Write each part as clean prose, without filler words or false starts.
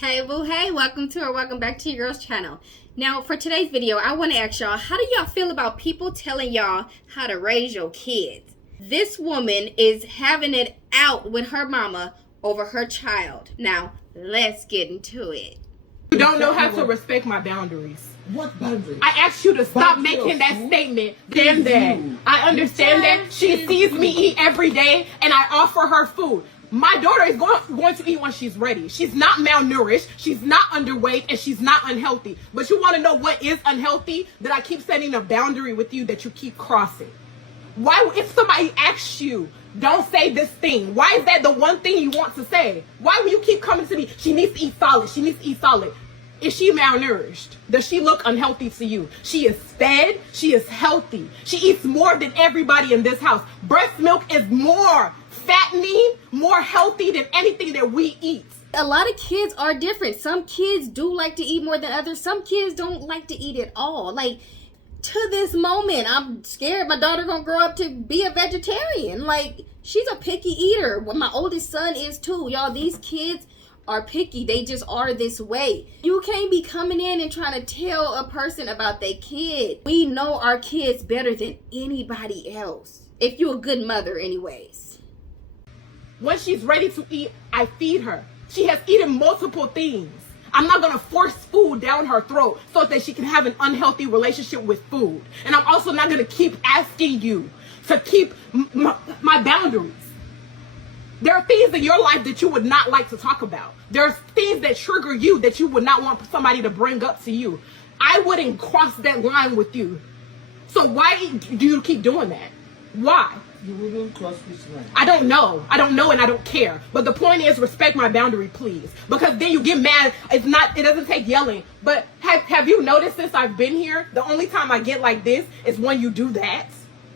Hey boo, hey, welcome back to your girl's channel. Now for today's video, I want to ask y'all, how do y'all feel about people telling y'all how to raise your kids? This woman is having it out with her mama over her child. Now, let's get into it. You don't know how to respect my boundaries. What boundaries? I asked you to stop making that statement. Damn that. I understand that she sees me eat every day and I offer her food. My daughter is going to eat when she's ready. She's not malnourished, she's not underweight, and she's not unhealthy. But you want to know what is unhealthy? That I keep setting a boundary with you that you keep crossing. Why, if somebody asks you, don't say this thing, why is that the one thing you want to say? Why will you keep coming to me? She needs to eat solid. She needs to eat solid. Is she malnourished? Does she look unhealthy to you? She is fed. She is healthy. She eats more than everybody in this house. Breast milk is more fattening, more healthy than anything that we eat. A lot of kids are different. Some kids do like to eat more than others. Some kids don't like to eat at all. Like, to this moment, I'm scared my daughter gonna grow up to be a vegetarian. Like, she's a picky eater. Well, my oldest son is too. Y'all, these kids are picky. They just are this way. You can't be coming in and trying to tell a person about their kid. We know our kids better than anybody else. If you're a good mother anyways. When she's ready to eat, I feed her. She has eaten multiple things. I'm not going to force food down her throat so that she can have an unhealthy relationship with food. And I'm also not going to keep asking you to keep my boundaries. There are things in your life that you would not like to talk about. There are things that trigger you that you would not want somebody to bring up to you. I wouldn't cross that line with you. So why do you keep doing that? Why? You wouldn't cross which line? I don't know and I don't care. But the point is, respect my boundary, please. Because then you get mad. It doesn't take yelling. But have you noticed since I've been here, the only time I get like this is when you do that.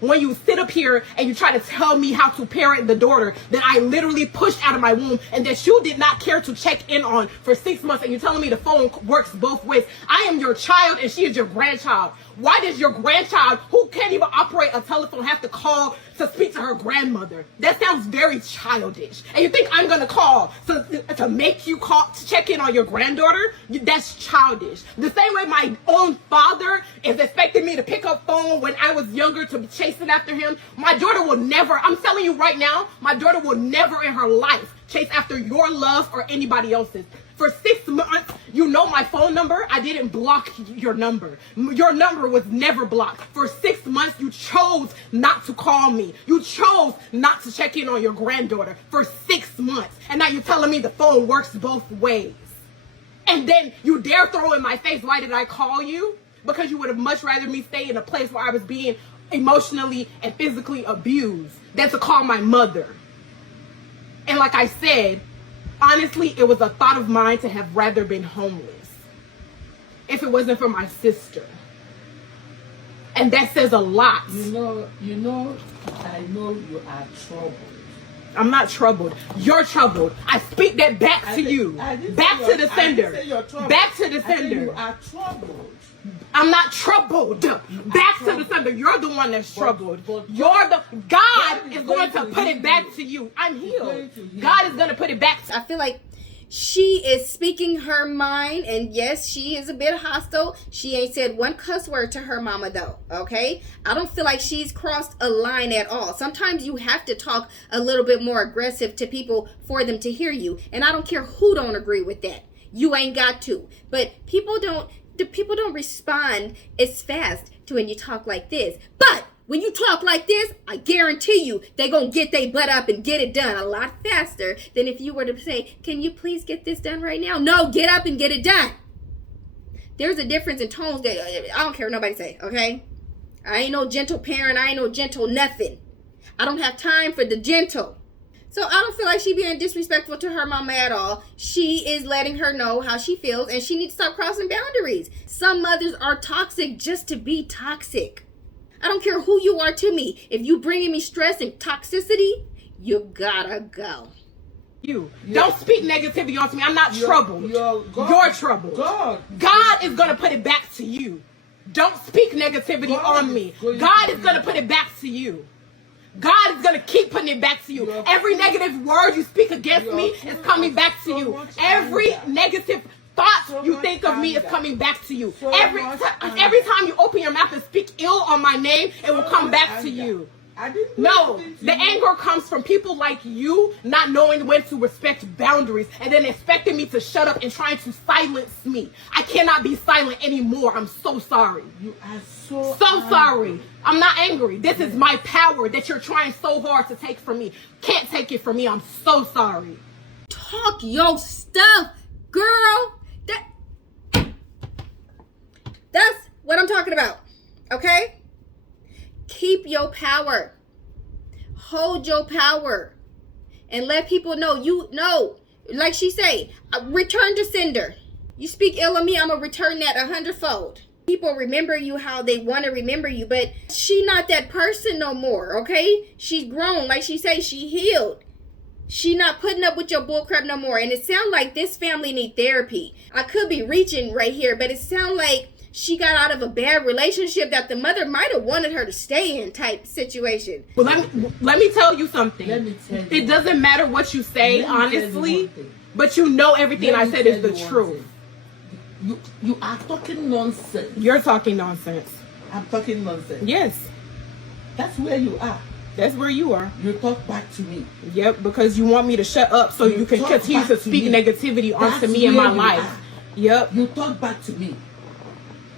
When you sit up here and you try to tell me how to parent the daughter that I literally pushed out of my womb and that you did not care to check in on for 6 months, and you're telling me the phone works both ways. I am your child and she is your grandchild. Why does your grandchild, who can't even operate a telephone, have to call to speak to her grandmother? That sounds very childish. And you think I'm going to call to make you call to check in on your granddaughter? That's childish. The same way my own father is expecting me to pick up phone when I was younger to be chasing after him. My daughter will never, I'm telling you right now, my daughter will never in her life chase after your love or anybody else's. For 6 months, you know my phone number. I didn't block your number. Your number was never blocked. For 6 months, you chose not to call me. You chose not to check in on your granddaughter for 6 months. And now you're telling me the phone works both ways. And then you dare throw in my face, why did I call you? Because you would have much rather me stay in a place where I was being emotionally and physically abused than to call my mother. And like I said, honestly, it was a thought of mine to have rather been homeless if it wasn't for my sister. And that says a lot. I know you are troubled. I'm not troubled. You're troubled. I speak that back to you. Back to the sender. Back to the sender. You are troubled. I'm not troubled. Back to the sender. You're the one that's troubled. God is going to put it back to you. I'm healed. God is going to put it back to I feel like she is speaking her mind, and yes, she is a bit hostile. She ain't said one cuss word to her mama though, okay? I don't feel like she's crossed a line at all. Sometimes you have to talk a little bit more aggressive to people for them to hear you, and I don't care who don't agree with that. You ain't got to. But people don't respond as fast to when you talk like this. But when you talk like this, I guarantee you they're going to get their butt up and get it done a lot faster than if you were to say, can you please get this done right now? No, get up and get it done. There's a difference in tones that I don't care what nobody say, okay? I ain't no gentle parent. I ain't no gentle nothing. I don't have time for the gentle. So I don't feel like she being disrespectful to her mama at all. She is letting her know how she feels, and she needs to stop crossing boundaries. Some mothers are toxic just to be toxic. I don't care who you are to me. If you bringing me stress and toxicity, you gotta go. Don't speak negativity onto me. I'm not troubled. You're troubled. God is going to put it back to you. Don't speak negativity on me. God is going to put it back to you. God is going to keep putting it back to you. Every negative word you speak against me is coming back to you. Every negative thought you think of me is coming back to you. Every time you open your mouth and speak ill on my name, it will come back to you. No, the anger comes from people like you not knowing when to respect boundaries and then expecting me to shut up and trying to silence me. I cannot be silent anymore. I'm so sorry. You are so sorry. I'm not angry. This is my power that you're trying so hard to take from me. Can't take it from me. I'm so sorry. Talk your stuff, girl. That's what I'm talking about. Okay? Keep your power. Hold your power. And let people know you know. Like she say, return to sender. You speak ill of me, I'm going to return that 100-fold. People remember you how they want to remember you, but she not that person no more, okay? She's grown. Like she say, she healed. She not putting up with your bullcrap no more. And it sounds like this family need therapy. I could be reaching right here, but it sounds like she got out of a bad relationship that the mother might have wanted her to stay in type situation. Well, let me tell you something. Let me tell you. It doesn't matter what you say, honestly, but you know everything I said is the truth. You are talking nonsense. You're talking nonsense. I'm talking nonsense. Yes. That's where you are. That's where you are. You talk back to me. Yep, because you want me to shut up so you can continue to speak negativity onto me in my life. Yep. You talk back to me.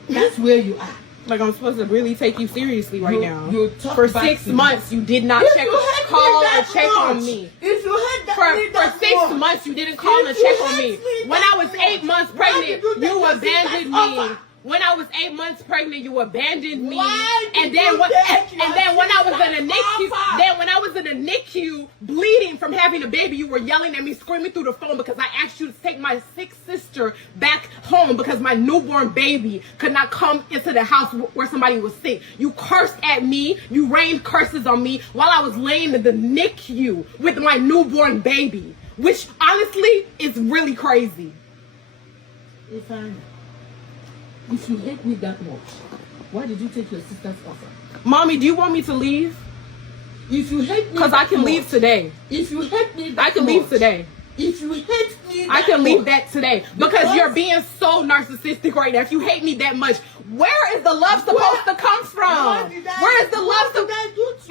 That's where you are. Like I'm supposed to really take you seriously right now. You talk for back 6 to months, you did not call or check on me. If you had For 6 months, you didn't call and check on me. When I was 8 months pregnant, you abandoned me. When I was 8 months pregnant, you abandoned me. And then when I was in a NICU, bleeding from having a baby, you were yelling at me, screaming through the phone because I asked you to take my sick sister back home because my newborn baby could not come into the house where somebody was sick. You cursed at me. You rained curses on me while I was laying in the NICU with my newborn baby, which honestly is really crazy. If you hate me that much, why did you take your sister's offer? Mommy, do you want me to leave? If you hate me, because I can leave today. If you hate me, I can leave today. If you hate me, I can leave that today because you're being so narcissistic right now. If you hate me that much, where is the love supposed to come from? Where is the love?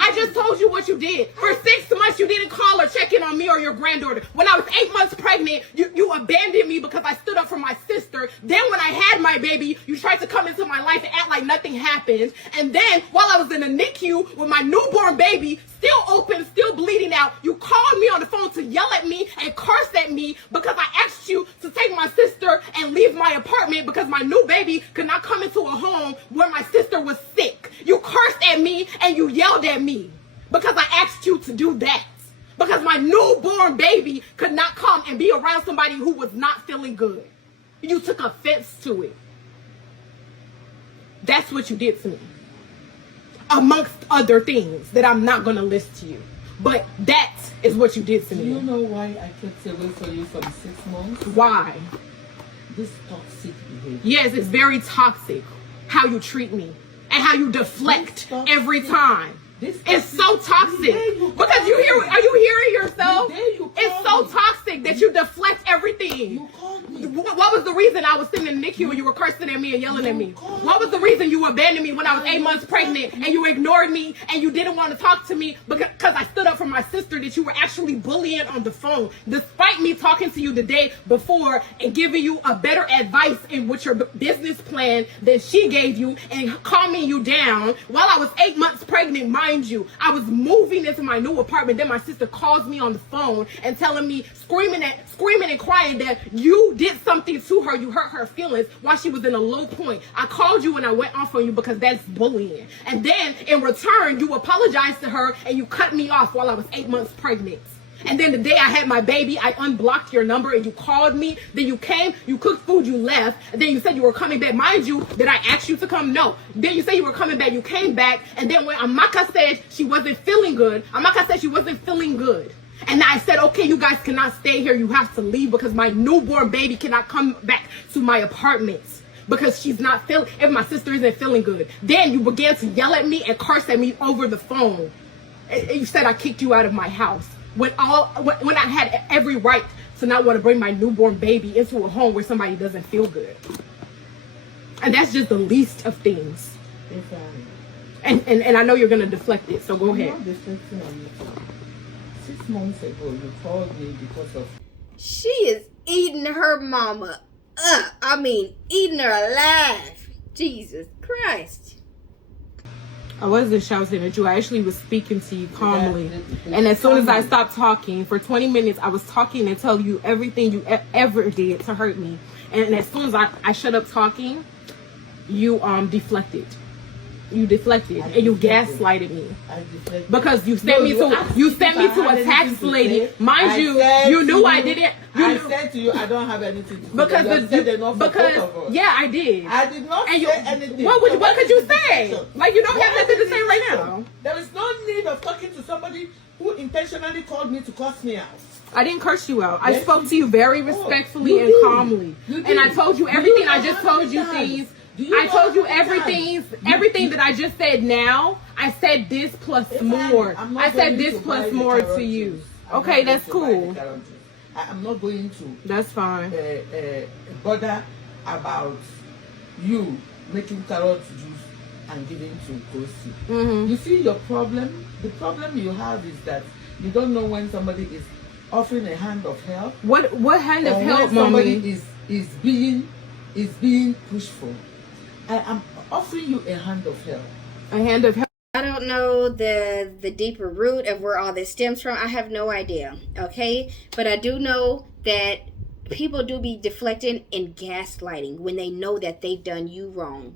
I just told you what you did. For 6 months, you didn't call or check in on me or your granddaughter. When I was 8 months pregnant, you abandoned me because I stood up for my sister. Then when I had my baby, you tried to come into my life and act like nothing happened. And then while I was in the NICU with my newborn baby, still open, still bleeding out, you called me on the phone to yell at me and curse at me because I asked you to take my sister and leave my apartment because my new baby could not come into a home where my sister was sick. You cursed at me and you yelled at me because I asked you to do that. Because my newborn baby could not come and be around somebody who was not feeling good. You took offense to it. That's what you did to me. Amongst other things that I'm not going to list to you. But that is what you did to me. Do you know why I kept away from you for 6 months? Why? This toxic behavior. Yes, it's very toxic how you treat me and how you deflect every time. It's so toxic. Because are you hearing yourself? It's so toxic that you deflect everything. You called me. What was the reason I was sitting in the NICU and you were cursing at me and yelling at me? What was the reason you abandoned me when I was 8 months pregnant and you ignored me and you didn't want to talk to me because I stood up for my sister that you were actually bullying on the phone, despite me talking to you the day before and giving you a better advice in with your business plan that she gave you and calming you down while I was 8 months pregnant. Mind you, I was moving into my new apartment. Then my sister calls me on the phone and telling me, screaming and crying that you did something to her. You hurt her feelings while she was in a low point. I called you and I went off on you because that's bullying. And then in return, you apologized to her and you cut me off while I was 8 months pregnant. And then the day I had my baby, I unblocked your number and you called me. Then you came, you cooked food, you left. And then you said you were coming back. Mind you, did I ask you to come? No. Then you said you were coming back. You came back. And then when Amaka said she wasn't feeling good, And I said, okay, you guys cannot stay here. You have to leave because my newborn baby cannot come back to my apartment. Because she's not feeling, if my sister isn't feeling good. Then you began to yell at me and curse at me over the phone. And you said I kicked you out of my house when I had every right to not want to bring my newborn baby into a home where somebody doesn't feel good. And that's just the least of things. And I know you're gonna deflect it, so go ahead. I'm not deflecting on you. 6 months ago, you called me because of. She is eating her mama up. I mean, eating her alive. Jesus Christ. I wasn't shouting at you. I actually was speaking to you calmly. And as soon as I stopped talking, for 20 minutes, I was talking and telling you everything you ever did to hurt me. And as soon as I shut up talking, you deflected. You deflected and you gaslighted me because you sent me to a tax lady. Mind you, you knew I didn't. I said to you, I don't have anything to do. Because yeah, I did. I did not say anything. What could you say? Like you don't have nothing to say right now. There is no need of talking to somebody who intentionally called me to cuss me out. I didn't curse you out. I spoke to you very respectfully and calmly, and I told you everything. I just told you things. I told you everything that I just said now. I said this plus more. I said this plus more to you. Okay, that's cool. I'm not going to. That's fine. Bother about you making carrot juice and giving to Kosi. Mm-hmm. You see your problem? The problem you have is that you don't know when somebody is offering a hand of help. What hand of help, somebody mommy? is being pushed for. I am offering you a hand of help. A hand of help. I don't know the deeper root of where all this stems from. I have no idea, okay? But I do know that people do be deflecting and gaslighting when they know that they've done you wrong.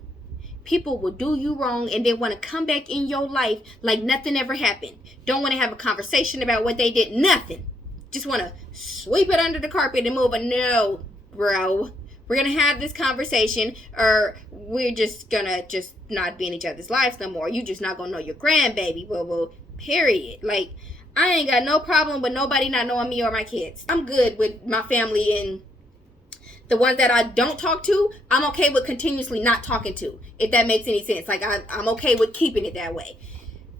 People will do you wrong and they want to come back in your life like nothing ever happened. Don't want to have a conversation about what they did. Nothing. Just want to sweep it under the carpet and move on. No, bro. We're going to have this conversation or we're just going to just not be in each other's lives no more. You just not going to know your grandbaby. Well, period. Like, I ain't got no problem with nobody not knowing me or my kids. I'm good with my family and the ones that I don't talk to, I'm okay with continuously not talking to, if that makes any sense. Like, I'm okay with keeping it that way.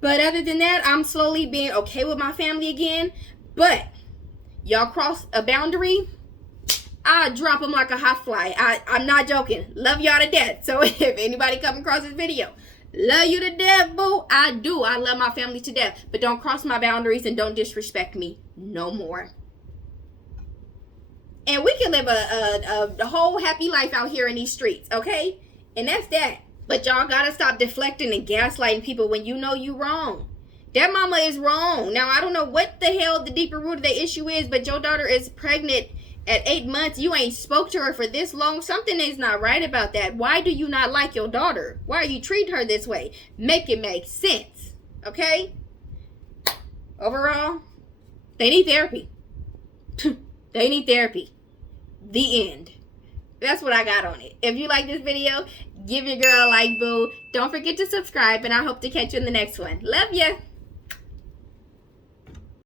But other than that, I'm slowly being okay with my family again. But y'all cross a boundary, I drop them like a hot fly. I'm not joking. Love y'all to death. So if anybody come across this video, love you to death, boo. I do. I love my family to death. But don't cross my boundaries and don't disrespect me no more. And we can live a whole happy life out here in these streets, okay? And that's that. But y'all gotta stop deflecting and gaslighting people when you know you wrong. That mama is wrong. Now, I don't know what the hell the deeper root of the issue is, but your daughter is pregnant at 8 months. You ain't spoke to her for this long. Something is not right about that. Why do you not like your daughter? Why are you treating her this way? Make it make sense, okay? Overall, they need therapy. They need therapy. The end. That's what I got on it. If you like this video, give your girl a like, boo. Don't forget to subscribe, and I hope to catch you in the next one. Love ya.